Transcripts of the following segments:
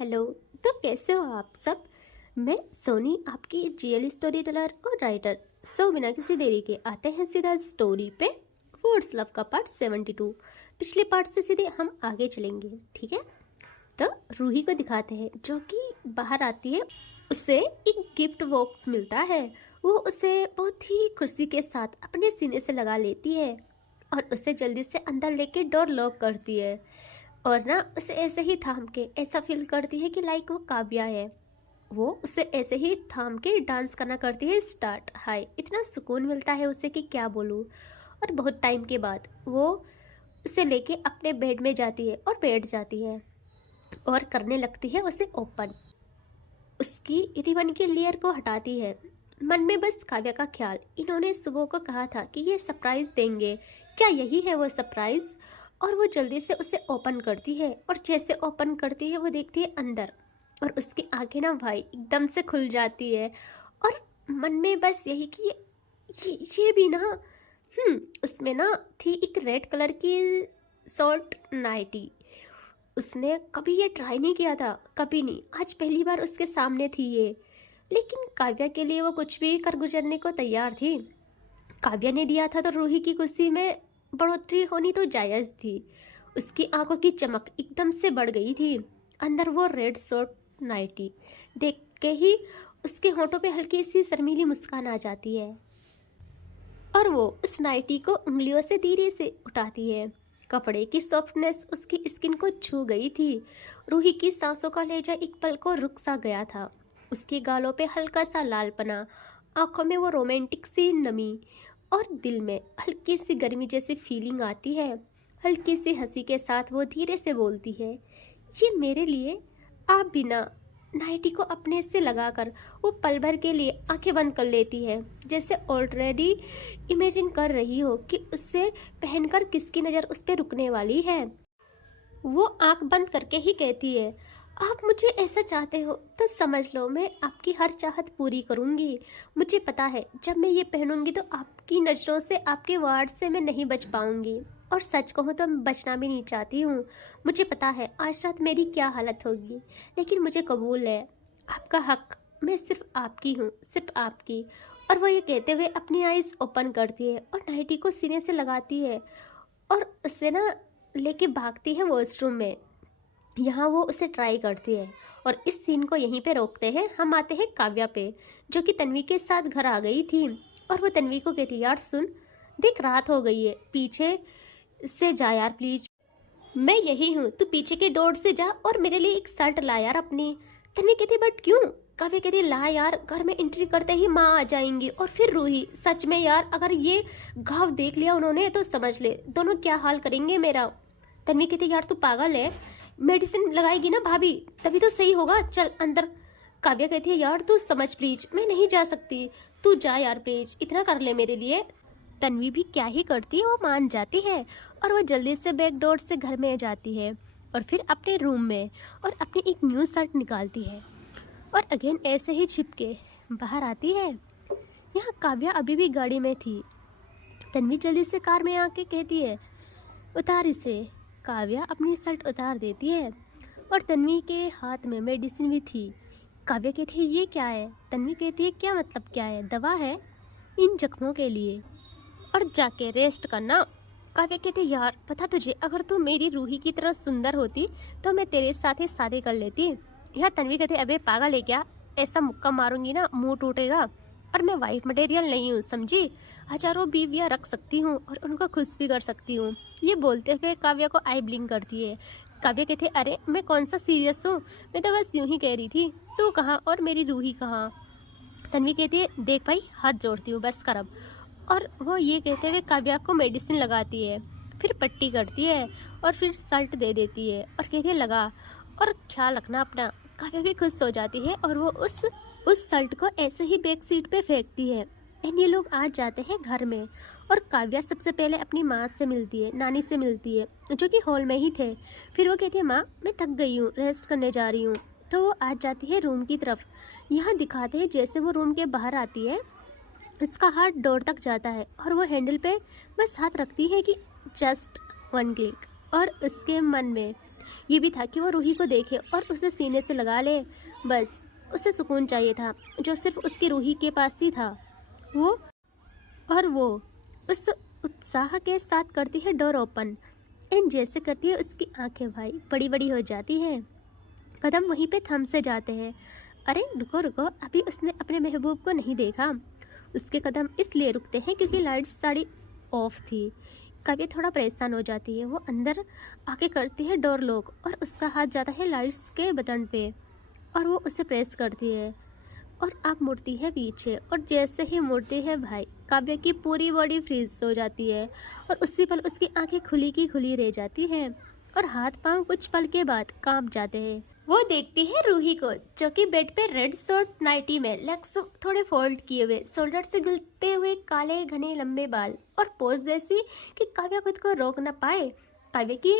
Hello. तो कैसे हो आप सब। मैं सोनी, आपकी जीएल स्टोरी टेलर और राइटर। सो बिना किसी देरी के आते हैं सीधा स्टोरी पे। वर्ड्स लव का पार्ट 72। पिछले पार्ट से सीधे हम आगे चलेंगे, ठीक है। तो रूही को दिखाते हैं जो कि बाहर आती है। उसे एक गिफ्ट बॉक्स मिलता है। वो उसे बहुत ही खुशी के साथ अपने सीने से लगा लेती है और उसे जल्दी से अंदर लेके डोर लॉक करती है। और ना उसे ऐसे ही थाम के ऐसा फील करती है कि लाइक वो काव्या है। वो उसे ऐसे ही थाम के डांस करना करती है स्टार्ट। हाय, इतना सुकून मिलता है उसे कि क्या बोलूँ। और बहुत टाइम के बाद वो उसे लेके अपने बेड में जाती है और बैठ जाती है और करने लगती है उसे ओपन। उसकी रिबन की लेयर को हटाती है। मन में बस काव्या का ख्याल। इन्होंने सुबह को कहा था कि ये सरप्राइज देंगे, क्या यही है वो सरप्राइज। और वो जल्दी से उसे ओपन करती है और जैसे ओपन करती है वो देखती है अंदर और उसकी आंखें ना भाई एकदम से खुल जाती है। और मन में बस यही कि ये भी ना उसमें ना थी एक रेड कलर की शॉर्ट नाइटी। उसने कभी ये ट्राई नहीं किया था, कभी नहीं, आज पहली बार उसके सामने थी ये। लेकिन काव्या के लिए वो कुछ भी कर गुजरने को तैयार थी। काव्या ने दिया था तो रूही की खुशी में बढ़ोतरी होनी तो जायज़ थी। उसकी आंखों की चमक एकदम से बढ़ गई थी। अंदर वो रेड शॉर्ट नाइटी देख के ही उसके होठों पे हल्की सी शर्मीली मुस्कान आ जाती है और वो उस नाइटी को उंगलियों से धीरे से उठाती है। कपड़े की सॉफ्टनेस उसकी स्किन को छू गई थी। रूही की सांसों का लहजा एक पल को रुक सा गया था। उसके गालों पे हल्का सा लालपना, आंखों में वो रोमांटिक सी नमी और दिल में हल्की सी गर्मी जैसी फीलिंग आती है। हल्की सी हंसी के साथ वो धीरे से बोलती है, ये मेरे लिए। आप बिना नाइटी को अपने से लगाकर वो पल भर के लिए आंखें बंद कर लेती है, जैसे ऑलरेडी इमेजिन कर रही हो कि उससे पहनकर किसकी नज़र उस पर रुकने वाली है। वो आंख बंद करके ही कहती है, आप मुझे ऐसा चाहते हो तो समझ लो मैं आपकी हर चाहत पूरी करूंगी। मुझे पता है जब मैं ये पहनूंगी तो आपकी नज़रों से, आपके वार्ड से मैं नहीं बच पाऊंगी। और सच कहूँ तो मैं बचना भी नहीं चाहती हूँ। मुझे पता है आज रात मेरी क्या हालत होगी, लेकिन मुझे कबूल है आपका हक। मैं सिर्फ आपकी हूँ, सिर्फ आपकी। और वो ये कहते हुए अपनी आइज़ ओपन करती है और नाइटी को सीने से लगाती है और उससे ना लेके भागती है वॉशरूम में। यहाँ वो उसे ट्राई करती है और इस सीन को यहीं पे रोकते हैं। हम आते हैं काव्या पे, जो कि तन्वी के साथ घर आ गई थी। और वो तन्वी को कहती, यार सुन, देख रात हो गई है, पीछे से जा यार प्लीज। मैं यही हूँ, तू पीछे के डोर से जा और मेरे लिए एक शर्ट ला यार अपनी। तन्वी कहती, बट क्यों। काव्या कहती, ला यार, घर में एंट्री करते ही माँ आ जाएंगी और फिर रूही। सच में यार, अगर ये घाव देख लिया उन्होंने तो समझ ले दोनों क्या हाल करेंगे मेरा। तन्वी कहती, यार तू पागल है, मेडिसिन लगाएगी ना भाभी तभी तो सही होगा, चल अंदर। काव्या कहती है, यार तू समझ प्लीज, मैं नहीं जा सकती, तू जा यार प्लीज, इतना कर ले मेरे लिए। तन्वी भी क्या ही करती है, वो मान जाती है और वो जल्दी से बैक डोर से घर में जाती है और फिर अपने रूम में और अपनी एक न्यू शर्ट निकालती है और अगेन ऐसे ही छिपके बाहर आती है। यहाँ काव्या अभी भी गाड़ी में थी। तन्वी जल्दी से कार में आके कहती है, उतार इसे। काव्या अपनी शर्ट उतार देती है और तन्वी के हाथ में मेडिसिन भी थी। काव्या कहती है, ये क्या है। तन्वी कहती है, क्या मतलब क्या है, दवा है इन जख्मों के लिए और जाके रेस्ट करना। काव्या कहती है, यार पता तुझे, अगर तू मेरी रूही की तरह सुंदर होती तो मैं तेरे साथ ही शादी कर लेती। यह तन्वी कहती है, अबे पागल है क्या, ऐसा मुक्का मारूंगी ना मुंह टूटेगा। और मैं वाइफ मटेरियल नहीं हूँ समझी, हजारों बीवियाँ रख सकती हूँ और उनको खुश भी कर सकती हूँ। ये बोलते हुए काव्या को आई ब्लिंक करती है। काव्या कहती है, अरे मैं कौन सा सीरियस हूँ, मैं तो बस यूं ही कह रही थी, तू कहाँ और मेरी रूही कहाँ। तन्वी कहती है, देख भाई हाथ जोड़ती हूँ, बस कर अब। और वो ये कहते हुए काव्या को मेडिसिन लगाती है, फिर पट्टी करती है और फिर शर्ट दे देती है और कहती है, लगा और ख्याल रखना अपना। काव्या भी खुश हो जाती है और वो उस शर्ट को ऐसे ही बैक सीट पे फेंकती है। एंड ये लोग आ जाते हैं घर में और काव्या सबसे पहले अपनी माँ से मिलती है, नानी से मिलती है, जो कि हॉल में ही थे। फिर वो कहती है, माँ मैं थक गई हूँ, रेस्ट करने जा रही हूँ। तो वो आ जाती है रूम की तरफ। यहाँ दिखाते हैं जैसे वो रूम के बाहर आती है, उसका हाथ डोर तक जाता है और वो हैंडल पे बस हाथ रखती है कि जस्ट वन क्लिक। और उसके मन में ये भी था कि वो रूही को देखे और उसे सीने से लगा ले। बस उसे सुकून चाहिए था जो सिर्फ उसकी रूही के पास ही था। वो उस उत्साह के साथ करती है डोर ओपन, एंड जैसे करती है उसकी आंखें भाई बड़ी बड़ी हो जाती हैं, कदम वहीं पे थम से जाते हैं। अरे रुको रुको, अभी उसने अपने महबूब को नहीं देखा। उसके कदम इसलिए रुकते हैं क्योंकि लाइट्स साड़ी ऑफ थी। काव्या थोड़ा परेशान हो जाती है। वो अंदर आके करती है डोर लॉक और उसका हाथ जाता है लाइट्स के बटन पे और वो उसे प्रेस करती है और अब मुड़ती है पीछे। और जैसे ही मुड़ती है भाई, काव्या की पूरी बॉडी फ्रीज हो जाती है और उसी पल उसकी आंखें खुली की खुली रह जाती हैं और हाथ पांव कुछ पल के बाद कांप जाते हैं। वो देखती है रूही को जो कि बेड पे रेड शॉर्ट नाइटी में लेग्स थोड़े फोल्ड किए हुए, शोल्डर से गिरते हुए काले घने लंबे बाल और पोज ऐसी कि काव्या खुद को रोक न पाए। काव्या की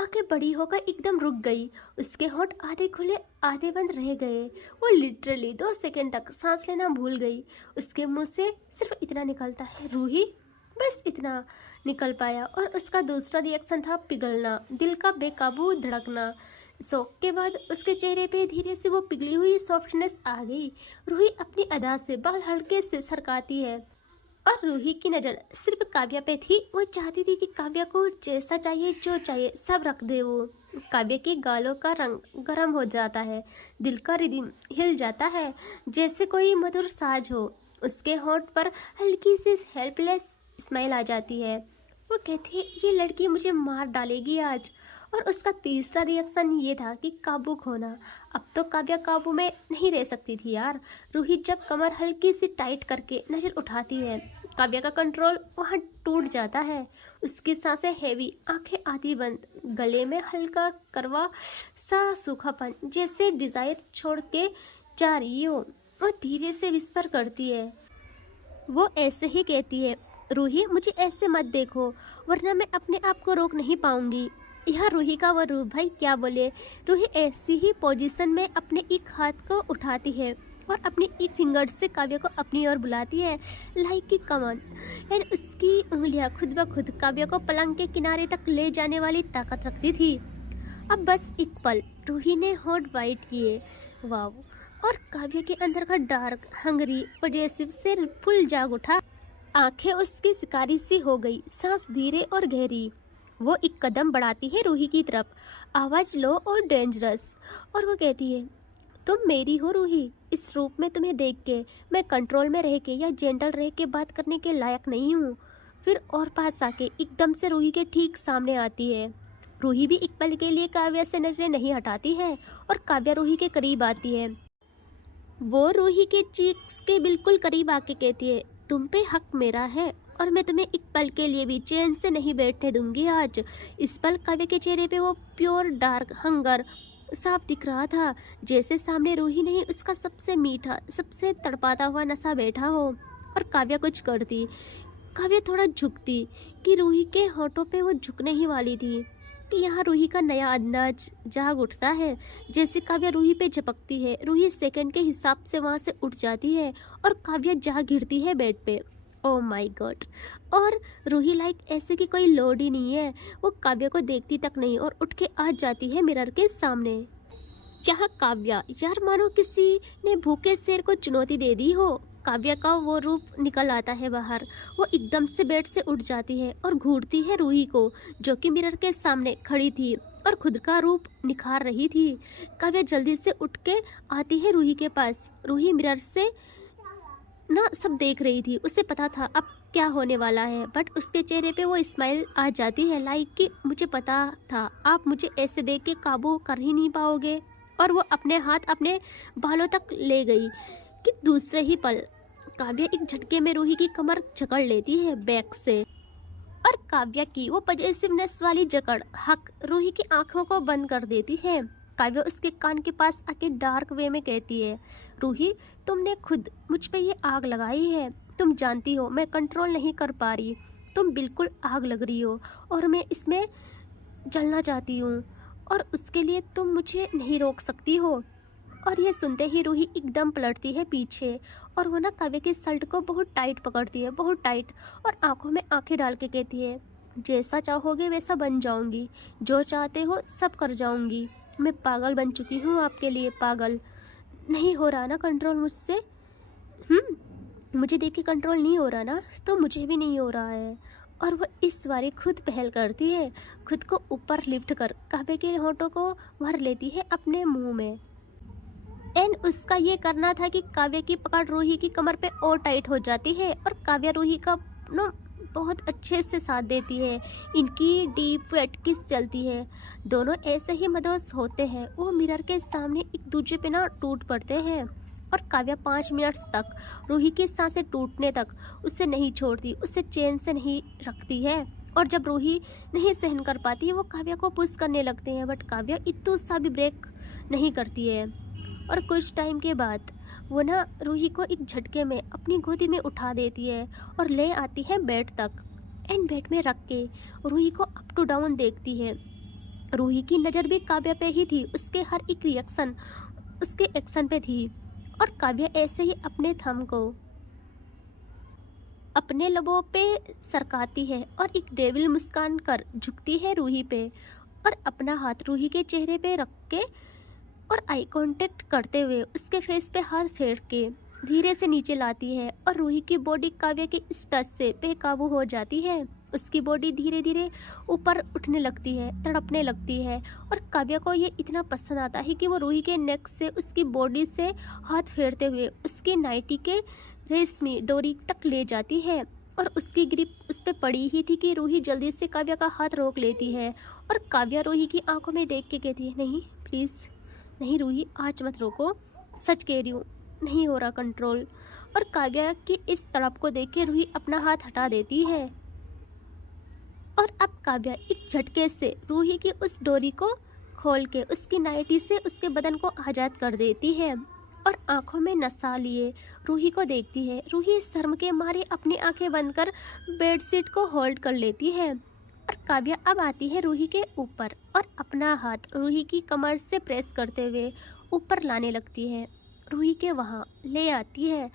आंखें बड़ी होकर एकदम रुक गई। उसके होंठ आधे खुले आधे बंद रह गए। वो लिटरली 2 सेकंड तक सांस लेना भूल गई। उसके मुंह से सिर्फ इतना निकलता है, रूही। बस इतना निकल पाया और उसका दूसरा रिएक्शन था पिघलना, दिल का बेकाबू धड़कना। शौक के बाद उसके चेहरे पे धीरे से वो पिघली हुई सॉफ्टनेस आ गई। रूही अपनी अदा से बाल हल्के से सरकाती है और रूही की नज़र सिर्फ काव्या पे थी। वो चाहती थी कि काव्या को जैसा चाहिए जो चाहिए सब रख दे। वो काव्या के गालों का रंग गर्म हो जाता है, दिल का रिदम हिल जाता है जैसे कोई मधुर साज हो। उसके होंठ पर हल्की सी हेल्पलेस स्माइल आ जाती है। वो कहती है ये लड़की मुझे मार डालेगी आज। और उसका तीसरा रिएक्शन ये था कि काबू खोना। अब तो काव्या काबू में नहीं रह सकती थी यार। रूही जब कमर हल्की सी टाइट करके नज़र उठाती है, काव्या का कंट्रोल वहाँ टूट जाता है। उसकी सांसें हैवी, आंखें आधी बंद, गले में हल्का करवा सा सूखापन जैसे डिज़ायर छोड़ के जा रही हो। वो धीरे से विस्पर करती है। वो ऐसे ही कहती है, रूही मुझे ऐसे मत देखो वरना मैं अपने आप को रोक नहीं पाऊंगी। यह रूही का वो रूप भाई क्या बोले। रूही ऐसी ही पोजीशन में अपने एक हाथ को उठाती है और अपनी एक फिंगर से काव्या को अपनी ओर बुलाती है लाइक की कमान, एंड उसकी उंगलियां खुद ब खुद काव्या को पलंग के किनारे तक ले जाने वाली ताकत रखती थी। अब बस एक पल रूही ने होंठ वाइट किए, वाह, और काव्या के अंदर का डार्क हंगरी पॉजिटिव से फुल जाग उठा। आंखें उसकी शिकारी सी हो गई, सांस धीरे और गहरी। वो एक कदम बढ़ाती है रूही की तरफ, आवाज़ लो और डेंजरस, और वो कहती है, तुम मेरी हो रूही। इस रूप में तुम्हें देख के मैं कंट्रोल में रह के या जेंटल रह के बात करने के लायक नहीं हूँ। फिर और पास आके एकदम से रूही के ठीक सामने आती है। रूही भी एक पल के लिए काव्या से नजरें नहीं हटाती है और काव्या रूही के करीब आती है। वो रूही के चीक्स के बिल्कुल करीब आके कहती है, तुम पे हक मेरा है और मैं तुम्हें एक पल के लिए भी चैन से नहीं बैठने दूंगी आज। इस पल काव्या के चेहरे पे वो प्योर डार्क हंगर साफ दिख रहा था, जैसे सामने रूही नहीं उसका सबसे मीठा सबसे तड़पाता हुआ नशा बैठा हो। और काव्या कुछ करती, काव्या थोड़ा झुकती कि रूही के होठों पे वो झुकने ही वाली थी कि यहाँ रूही का नया अंदाज जाग उठता है। जैसे काव्या रूही पे झपकती है, रूही सेकंड के हिसाब से वहाँ से उठ जाती है और काव्या जा गिरती है बेड पे। Oh my God. और रूही लाइक ऐसे की कोई लोड ही नहीं है। वो काव्या को देखती तक नहीं और उठ के आ जाती है मिरर के सामने। यहाँ काव्या यार मानो किसी ने भूखे शेर को चुनौती दे दी हो। काव्या का वो रूप निकल आता है बाहर। वो एकदम से बेड से उठ जाती है और घूरती है रूही को जो कि मिरर के सामने खड़ी थी और खुद का रूप निखार रही थी। काव्या जल्दी से उठ के आती है रूही के पास। रूही मिरर से ना सब देख रही थी, उसे पता था अब क्या होने वाला है, बट उसके चेहरे पे वो स्माइल आ जाती है लाइक कि मुझे पता था आप मुझे ऐसे देख के काबू कर ही नहीं पाओगे। और वो अपने हाथ अपने बालों तक ले गई कि दूसरे ही पल काव्या एक झटके में रूही की कमर जकड़ लेती है बैक से। और काव्या की वो पॉजिटिवनेस वाली जकड़ हक रूही की आंखों को बंद कर देती है। काव्या उसके कान के पास आके डार्क वे में कहती है, रूही तुमने खुद मुझ पे ये आग लगाई है। तुम जानती हो मैं कंट्रोल नहीं कर पा रही। तुम बिल्कुल आग लग रही हो और मैं इसमें जलना चाहती हूँ और उसके लिए तुम मुझे नहीं रोक सकती हो। और ये सुनते ही रूही एकदम पलटती है पीछे और वो ना काव्या की शर्ट को बहुत टाइट पकड़ती है, बहुत टाइट, और आंखों में आंखें डाल के कहती है, जैसा चाहोगे वैसा बन जाऊंगी, जो चाहते हो सब कर जाऊंगी। मैं पागल बन चुकी हूँ आपके लिए, पागल। नहीं हो रहा ना कंट्रोल मुझसे? मुझे देख के कंट्रोल नहीं हो रहा ना, तो मुझे भी नहीं हो रहा है। और वह इस बारी खुद पहल करती है, खुद को ऊपर लिफ्ट कर काव्या के होठों को भर लेती है अपने मुंह में। एंड उसका ये करना था कि काव्या की पकड़ रूही की कमर पे और टाइट हो जाती है और काव्या रूही का नो बहुत अच्छे से साथ देती है। इनकी डीप वेट किस चलती है, दोनों ऐसे ही मदहोश होते हैं। वो मिरर के सामने एक दूसरे पे ना टूट पड़ते हैं और काव्या 5 मिनट तक रूही की सांसें टूटने तक उसे नहीं छोड़ती, उसे चैन से नहीं रखती है। और जब रूही नहीं सहन कर पाती है वो काव्या को पुश करने लगते हैं, बट काव्या इतना सा भी ब्रेक नहीं करती है। और कुछ टाइम के बाद वो ना रूही को एक झटके में अपनी गोदी में उठा देती है और ले आती है बेड तक। एंड बेड में रख के रूही को अप टू डाउन देखती है। रूही की नज़र भी काव्या पे ही थी, उसके हर एक रिएक्शन उसके एक्शन पे थी। और काव्या ऐसे ही अपने थंब को अपने लबों पे सरकाती है और एक डेविल मुस्कान कर झुकती है रूही पे और अपना हाथ रूही के चेहरे पे रख के और आई कांटेक्ट करते हुए उसके फेस पे हाथ फेर के धीरे से नीचे लाती है। और रूही की बॉडी काव्या के इस टच से बेकाबू हो जाती है। उसकी बॉडी धीरे धीरे ऊपर उठने लगती है, तड़पने लगती है। और काव्या को ये इतना पसंद आता है कि वो रूही के नेक से उसकी बॉडी से हाथ फेरते हुए उसकी नाइटी के रेशमी डोरी तक ले जाती है। और उसकी ग्रिप उस पर पड़ी ही थी कि रूही जल्दी से काव्या का हाथ रोक लेती है। और काव्या रूही की आंखों में देख के कहती है, नहीं प्लीज़ नहीं रूही, आज मत रोको, सच कह रही हूँ, नहीं हो रहा कंट्रोल। और काव्या की इस तड़प को देख के रूही अपना हाथ हटा देती है। और अब काव्या एक झटके से रूही की उस डोरी को खोल के उसकी नाइटी से उसके बदन को आज़ाद कर देती है और आंखों में नशा लिए रूही को देखती है। रूही शर्म के मारे अपनी आंखें बंद कर बेडशीट को होल्ड कर लेती है। और काव्या अब आती है रूही के ऊपर और अपना हाथ रूही की कमर से प्रेस करते हुए ऊपर लाने लगती है, रूही के वहाँ ले आती है।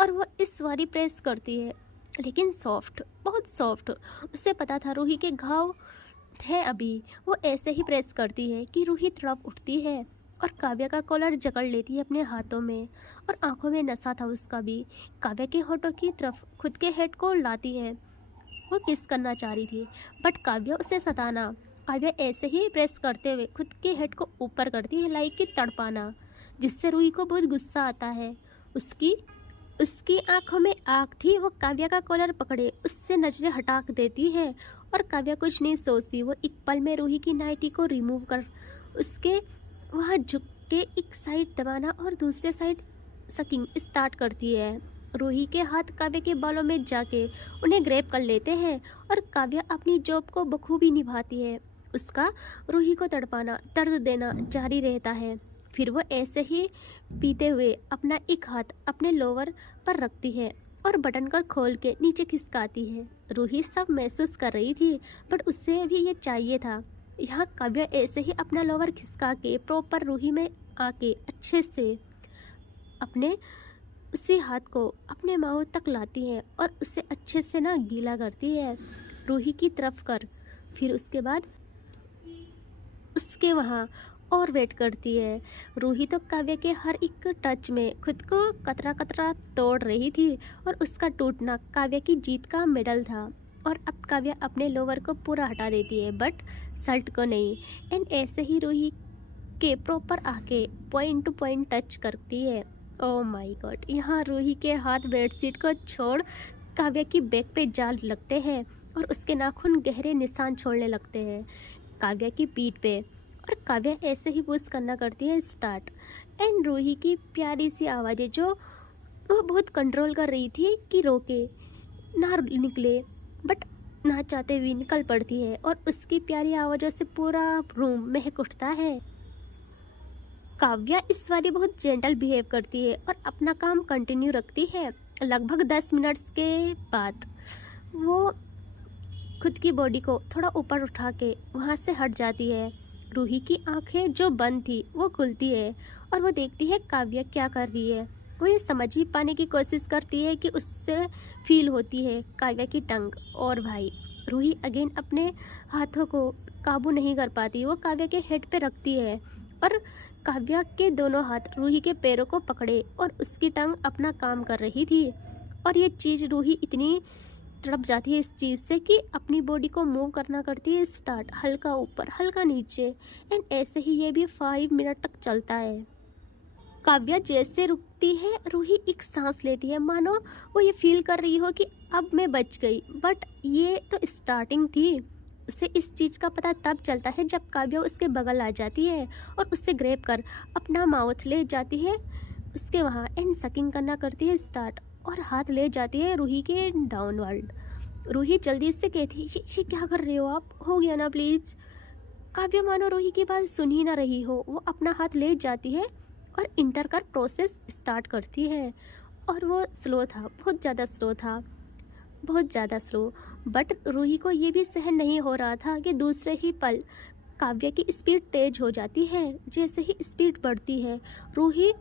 और वो इस बारी प्रेस करती है, लेकिन सॉफ्ट, बहुत सॉफ्ट। उसे पता था रूही के घाव थे अभी। वो ऐसे ही प्रेस करती है कि रूही तड़प उठती है और काव्या का कॉलर जकड़ लेती है अपने हाथों में। और आंखों में नशा था उसका भी। काव्या के होठों की तरफ खुद के हेड को लाती है। वो किस करना चाह रही थी, बट काव्या उसे सताना। काव्या ऐसे ही प्रेस करते हुए खुद के हेड को ऊपर करती है, लाइक कि तड़पाना, जिससे रूही को बहुत गुस्सा आता है। उसकी आंखों में आग थी। वो काव्या का कॉलर पकड़े उससे नजरें हटा देती है और काव्या कुछ नहीं सोचती। वो एक पल में रूही की नाइटी को रिमूव कर उसके वहाँ झुक के एक साइड दबाना और दूसरे साइड सकिंग स्टार्ट करती है। रूही के हाथ काव्या के बालों में जाके उन्हें ग्रैब कर लेते हैं और काव्या अपनी जॉब को बखूबी निभाती है। उसका रूही को तड़पाना, दर्द देना जारी रहता है। फिर वो ऐसे ही पीते हुए अपना एक हाथ अपने लोअर पर रखती है और बटन कर खोल के नीचे खिसकाती है। रूही सब महसूस कर रही थी, बट उससे भी ये चाहिए था। यहाँ काव्या ऐसे ही अपना लोअर खिसका के प्रॉपर रूही में आके अच्छे से अपने उसी हाथ को अपने माउथ तक लाती है और उसे अच्छे से ना गीला करती है रूही की तरफ कर। फिर उसके बाद उसके वहाँ और वेट करती है। रूही तो काव्या के हर एक टच में खुद को कतरा कतरा तोड़ रही थी और उसका टूटना काव्या की जीत का मेडल था। और अब काव्या अपने लोवर को पूरा हटा देती है, बट शर्ट को नहीं। एंड ऐसे ही रूही के प्रॉपर आके पॉइंट टू पॉइंट टच करती है। ओह माय गॉड, यहाँ रूही के हाथ बेडशीट को छोड़ काव्या की बैक पे जा लगते हैं और उसके नाखून गहरे निशान छोड़ने लगते हैं काव्या की पीठ पे। और काव्या ऐसे ही पुश करना करती है स्टार्ट। एंड रूही की प्यारी सी आवाज़ें जो वो बहुत कंट्रोल कर रही थी कि रोके ना निकले, बट ना चाहते हुए निकल पड़ती है और उसकी प्यारी आवाज़ों से पूरा रूम महक उठता है। काव्या इस बारी बहुत जेंटल बिहेव करती है और अपना काम कंटिन्यू रखती है। लगभग 10 मिनट्स के बाद वो खुद की बॉडी को थोड़ा ऊपर उठा के वहाँ से हट जाती है। रूही की आंखें जो बंद थी वो खुलती है और वो देखती है काव्या क्या कर रही है। वो ये समझ ही पाने की कोशिश करती है कि उससे फील होती है काव्या की टंग। और भाई रूही अगेन अपने हाथों को काबू नहीं कर पाती, वो काव्या के हेड पे रखती है और काव्या के दोनों हाथ रूही के पैरों को पकड़े और उसकी टंग अपना काम कर रही थी। और ये चीज़ रूही इतनी तड़प जाती है इस चीज़ से कि अपनी बॉडी को मूव करना करती है स्टार्ट, हल्का ऊपर हल्का नीचे, एंड ऐसे ही ये भी 5 मिनट तक चलता है। काव्या जैसे रुकती है रूही एक सांस लेती है, मानो वो ये फील कर रही हो कि अब मैं बच गई। बट ये तो स्टार्टिंग थी। उसे इस चीज़ का पता तब चलता है जब काव्या उसके बगल आ जाती है और उससे ग्रैब कर अपना माउथ ले जाती है उसके वहाँ एंड सकिंग करना करती है स्टार्ट और हाथ ले जाती है रूही के डाउनवर्ड। रूही जल्दी से कहती है ये क्या कर रहे हो आप, हो गया ना प्लीज़। काव्या मानो रूही की बात सुन ही ना रही हो, वो अपना हाथ ले जाती है और इंटर कर प्रोसेस स्टार्ट करती है। और वो स्लो था, बहुत ज़्यादा स्लो था, बहुत ज़्यादा स्लो। बट रूही को ये भी सहन नहीं हो रहा था कि दूसरे ही पल काव्या की स्पीड तेज हो जाती है। जैसे ही स्पीड बढ़ती है रूही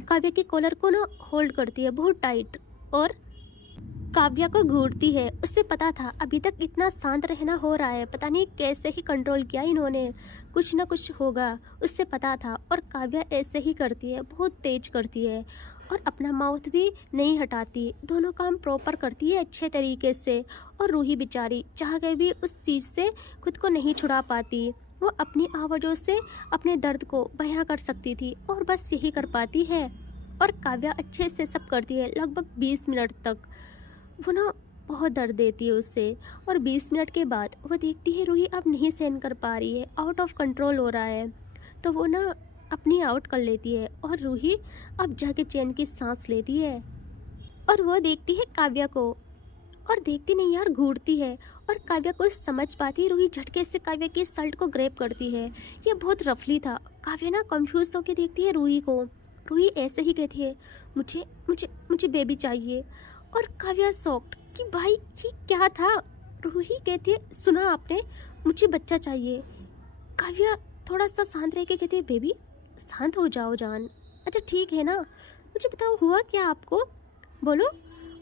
काव्या के कॉलर को ना होल्ड करती है बहुत टाइट और काव्या को घूरती है। उससे पता था अभी तक इतना शांत रहना हो रहा है, पता नहीं कैसे ही कंट्रोल किया इन्होंने, कुछ ना कुछ होगा, उससे पता था। और काव्या ऐसे ही करती है, बहुत तेज करती है और अपना माउथ भी नहीं हटाती, दोनों काम प्रॉपर करती है अच्छे तरीके से। और रूही बेचारी चाह के भी उस चीज़ से खुद को नहीं छुड़ा पाती, वो अपनी आवाज़ों से अपने दर्द को बयां कर सकती थी और बस यही कर पाती है। और काव्या अच्छे से सब करती है लगभग 20 मिनट तक। वो ना बहुत दर्द देती है उससे और 20 मिनट के बाद वो देखती है रूही अब नहीं सहन कर पा रही है, आउट ऑफ कंट्रोल हो रहा है, तो वो ना अपनी आउट कर लेती है और रूही अब जाके चैन की सांस लेती है। और वो देखती है काव्या को और देखती नहीं यार घूरती है और काव्या को समझ पाती। रूही झटके से काव्या की शर्ट को ग्रैब करती है, ये बहुत रफली था। काव्या ना कंफ्यूज होकर देखती है रूही को, रूही ऐसे ही कहती है मुझे मुझे मुझे बेबी चाहिए। और काव्या शॉक्ड कि भाई ये क्या था। रूही कहती है सुना आपने, मुझे बच्चा चाहिए। काव्या थोड़ा सा शांत रह के कहती है बेबी शांत हो जाओ जान, अच्छा ठीक है ना, मुझे बताओ हुआ क्या आपको, बोलो।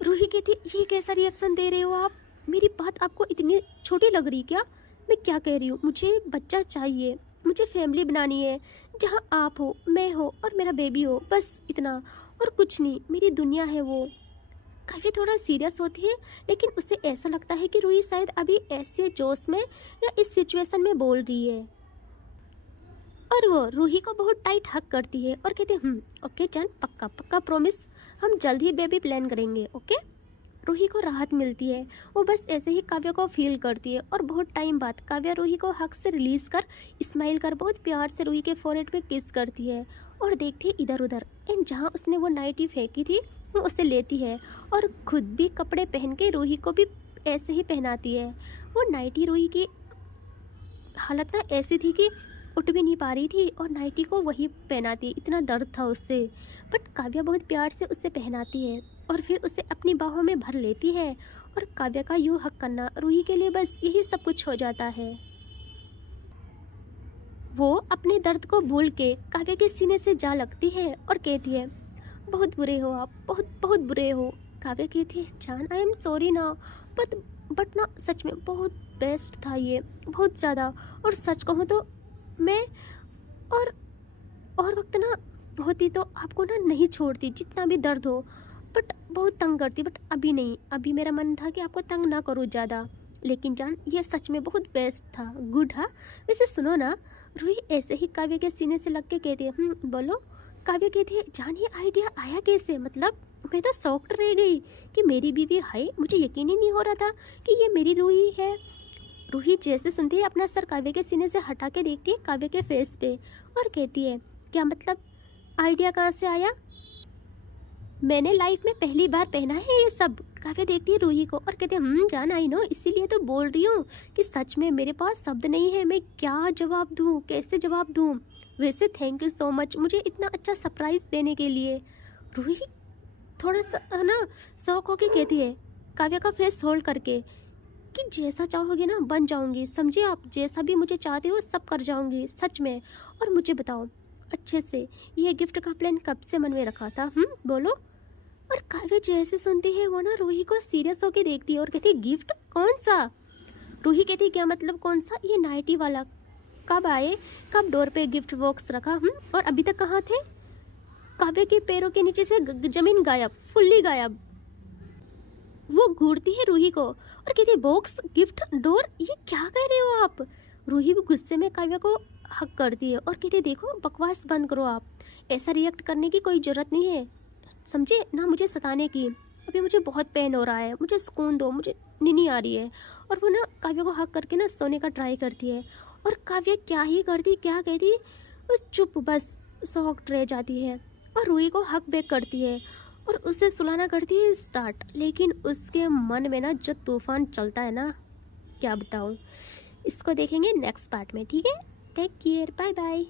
रूही कहती ये कैसा रिएक्शन दे रहे हो आप, मेरी बात आपको इतनी छोटी लग रही क्या, मैं क्या कह रही हूँ, मुझे बच्चा चाहिए, मुझे फैमिली बनानी है जहाँ आप हो, मैं हो और मेरा बेबी हो, बस इतना और कुछ नहीं, मेरी दुनिया है वो। काव्या थोड़ा सीरियस होती है लेकिन उसे ऐसा लगता है कि रूही शायद अभी ऐसे जोश में या इस सिचुएशन में बोल रही है। और वो रूही को बहुत टाइट हक करती है और कहते ओके जान, पक्का पक्का प्रॉमिस, हम जल्द ही बेबी प्लान करेंगे, ओके। रूही को राहत मिलती है, वो बस ऐसे ही काव्या को फील करती है। और बहुत टाइम बाद काव्या रूही को हक से रिलीज कर स्माइल कर बहुत प्यार से रूही के फोरहेड पे किस करती है और देखती है इधर उधर, एंड जहाँ उसने वो नाइटी फेंकी थी वो उसे लेती है और खुद भी कपड़े पहन के रूही को भी ऐसे ही पहनाती है। वो नाइटी रूही की हालत ना ऐसी थी कि उठ भी नहीं पा रही थी और नाइटी को वही पहनाती, इतना दर्द था उससे। बट काव्या बहुत प्यार से उसे पहनाती है और फिर उसे अपनी बाहों में भर लेती है और काव्या का यूँ हक करना रूही के लिए बस यही सब कुछ हो जाता है। वो अपने दर्द को भूल के काव्या के सीने से जा लगती है और कहती है बहुत बुरे हो आप, बहुत बहुत बुरे हो। काव्या कहती है जान आई एम सॉरी ना, बट ना सच में बहुत बेस्ट था ये, बहुत ज़्यादा। और सच कहूँ तो मैं और वक्त ना होती तो आपको ना नहीं छोड़ती जितना भी दर्द हो, बट बहुत तंग करती, बट अभी नहीं, अभी मेरा मन था कि आपको तंग ना करूँ ज़्यादा। लेकिन जान ये सच में बहुत बेस्ट था, गुड। हाँ वैसे सुनो ना, रूही ऐसे ही काव्या के सीने से लग के कहती है बोलो। काव्या कहती है जान ये आइडिया आया कैसे, मतलब मैं तो शॉक्ड रह गई कि मेरी बीवी है, मुझे यकीन ही नहीं हो रहा था कि ये मेरी रूही है। रूही जैसे सुनती है अपना सर काव्या के सीने से हटा के देखती है काव्या के फेस पे और कहती है क्या मतलब आइडिया कहाँ से आया, मैंने लाइफ में पहली बार पहना है ये सब। काव्या देखती है रूही को और कहती है जान आई नो, इसीलिए तो बोल रही हूँ कि सच में मेरे पास शब्द नहीं है, मैं क्या जवाब दूँ, कैसे जवाब दूँ। वैसे थैंक यू सो मच मुझे इतना अच्छा सरप्राइज़ देने के लिए। रूही थोड़ा सा है ना शौक होके कहती है काव्या का फेस होल्ड करके कि जैसा चाहोगे ना बन जाऊंगी, समझे आप, जैसा भी मुझे चाहते हो सब कर जाऊंगी सच में। और मुझे बताओ अच्छे से ये गिफ्ट का प्लान कब से मन में रखा था, बोलो। और काव्या जैसे सुनती है वो ना रूही को सीरियस होके देखती है और कहती है गिफ्ट कौन सा, रूही कहती क्या मतलब कौन सा, ये नाइटी वाला, कब आए, कब डोर पे गिफ्ट बॉक्स रखा, और अभी तक कहाँ थे। काव्या के पैरों के नीचे से जमीन गायब, फुल्ली गायब। वो घूरती है रूही को और कहती बॉक्स, गिफ्ट, डोर, ये क्या कह रहे हो आप। रूही भी गुस्से में काव्या को हक करती है और कहती देखो बकवास बंद करो आप, ऐसा रिएक्ट करने की कोई ज़रूरत नहीं है, समझे ना, मुझे सताने की। अभी मुझे बहुत पेन हो रहा है, मुझे सुकून दो, मुझे नींद आ रही है। और वो ना काव्या को हक करके ना सोने का ट्राई करती है और काव्या क्या ही करती, क्या कहती, बस चुप, बस शॉक्ड रह जाती है और रूही को हक बैक करती है और उसे सुलाना करती है स्टार्ट। लेकिन उसके मन में ना जो तूफान चलता है ना, क्या बताऊँ। इसको देखेंगे नेक्स्ट पार्ट में, ठीक है। Take care, bye bye.